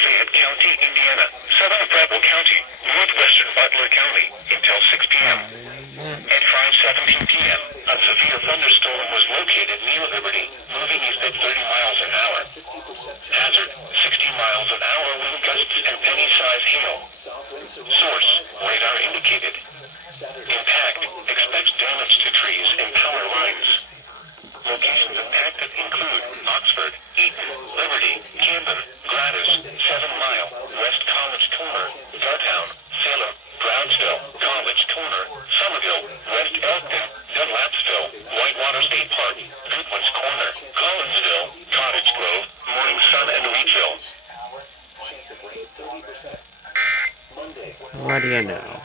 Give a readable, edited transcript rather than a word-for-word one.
Fayette County, Indiana, southern Preble County, northwestern Butler County, until 6 p.m. At 5:17 p.m., a severe thunderstorm was located near Liberty, moving east at 30 miles an hour. Hazard, 60 miles an hour wind gusts and penny-size hail. Source, radar indicated. Impact, expects damage to trees and power lines. Locations impacted include Oxford, Eaton, Liberty, Camden, Gladys, 7 Mile, West College Corner, Fairtown, Salem, Brownsville, College Corner, Somerville, West Elkton, Dunlapsville, Whitewater State Park, Goodwin's Corner, Collinsville, Cottage Grove, Morning Sun and Wheatville. What do you know?